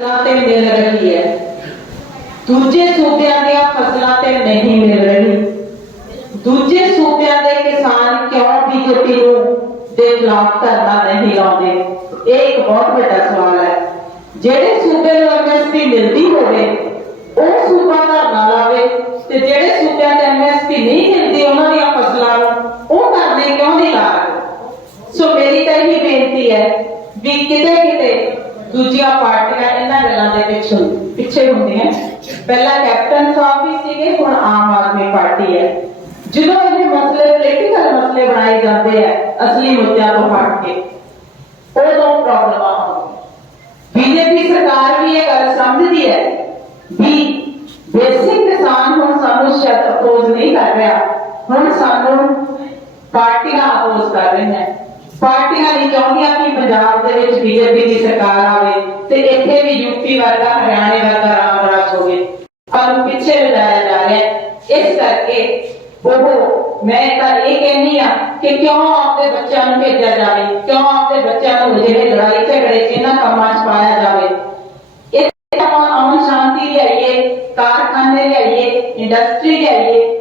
ਫਸਲਾਂ ਤੇ ਮਿਲ ਰਹੀ ਹੈ ਦੂਜੇ ਸੂਬਿਆਂ ਦੀਆਂ ਫਸਲਾਂ ਤੇ ਨਹੀਂ ਮਿਲ ਰਹੀ ਦੂਜੇ ਸੂਬਿਆਂ ਦੇ ਕਿਸਾਨ ਕਿਉਂ ਬੀਜੇਪੀ ਨੂੰ ਦੇ ਖਿਲਾਫ ਧਰਨਾ ਨਹੀਂ ਲਾਉਂਦੇ ਇਹ ਇੱਕ ਬਹੁਤ ਵੱਡਾ ਸਵਾਲ ਹੈ ਜਿਹੜੇ ਸੂਬੇ ਨੂੰ ਐਮਐਸਪੀ ਮਿਲਦੀ ਹੋਵੇ ਉਹ ਸੂਬਾ ਧਰਨਾ ਲਾਵੇ ਤੇ ਜਿਹੜੇ ਸੂਬਿਆਂ ਤੇ ਐਮਐਸਪੀ ਨਹੀਂ ਮਿਲਦੀ ਉਹਨਾਂ ਦੀਆਂ ਫਸਲਾਂ ਨੂੰ ਉਹ ਧਰਨੇ ਕਿਉਂ ਨਹੀਂ ਲਾ ਰਹੇ ਸੋ ਮੇਰੀ ਤਾਂ ਇਹ ਬੇਨਤੀ ਹੈ ਵੀ ਕਿਤੇ ਕਿਤੇ ਦੂਜੀਆਂ ਪਾਰਟੀਆਂ ਇਹਨਾਂ ਗੱਲਾਂ ਦੇ ਵਿੱਚ ਪਿੱਛੇ ਹੁੰਦੀਆਂ ਪਹਿਲਾਂ ਕੈਪਟਨ ਸਾਹਿਬ ਵੀ ਸੀਗੇ ਹੁਣ ਆਮ ਆਦਮੀ ਪਾਰਟੀ ਹੈ ਜਦੋਂ ਇਹ ਮਸਲੇ ਪੋਲੀਟੀਕਲ ਮਸਲੇ ਬਣਾਏ ਜਾਂਦੇ ਆ ਅਸਲੀ ਮੁੱਦਿਆਂ ਤੋਂ ਹਟ ਕੇ ਉਦੋਂ ਪ੍ਰੋਬਲਮਾਂ ਹੁੰਦੀਆਂ ਬੀਜੇਪੀ ਸਰਕਾਰ ਵੀ ਇਹ ਗੱਲ ਸਮਝਦੀ ਹੈ ਵੀ ਬੇਸਿਕ ਕਿਸਾਨ ਹੁਣ ਸਾਨੂੰ ਸ਼ਰਤ ਅਪੋਜ਼ ਨਹੀਂ ਕਰ ਰਿਹਾ ਹੁਣ ਸਾਨੂੰ ਪਾਰਟੀਆਂ ਅਪੋਜ਼ ਕਰ ਰਹੀਆਂ ਪਾਰਟੀਆਂ ਨਹੀਂ ਚਾਹੁੰਦੀਆਂ ਕਿ ਪੰਜਾਬ ਦੇ ਵਿੱਚ ਬੀਜੇਪੀ ਦੀ ਸਰਕਾਰ ਆਵੇ ਤੇ ਇੱਥੇ ਵੀ ਯੂਪੀ ਵਰਗਾ ਹਰਿਆਣੇ ਵਰਗਾ ਰਾਮ ਰਾਜ ਹੋਵੇ ਪਰ ਪਿੱਛੇ ਲਿਜਾਇਆ ਜਾ ਰਿਹਾ ਹੈ। ਇਸ ਕਰਕੇ ਉਹ ਮੈਂ ਤਾਂ ਇਹ ਕਹਿੰਦੀ ਆ ਕਿ ਕਿਉਂ ਆਪਦੇ ਬੱਚਿਆਂ ਨੂੰ ਭੇਜਿਆ ਜਾਵੇ ਕਿਉਂ ਆਪਦੇ ਬੱਚਿਆਂ ਨੂੰ ਜਿਹੜੇ ਲੜਾਈ ਝਗੜੇ 'ਚ ਇਹਨਾਂ ਕੰਮਾਂ 'ਚ ਪਾਇਆ ਜਾਵੇ ਇਹ ਆਪਾਂ ਅਮਨ ਸ਼ਾਂਤੀ ਲਿਆਈਏ ਕਾਰਖਾਨੇ ਲਿਆਈਏ ਇੰਡਸਟਰੀ ਲਿਆਈਏ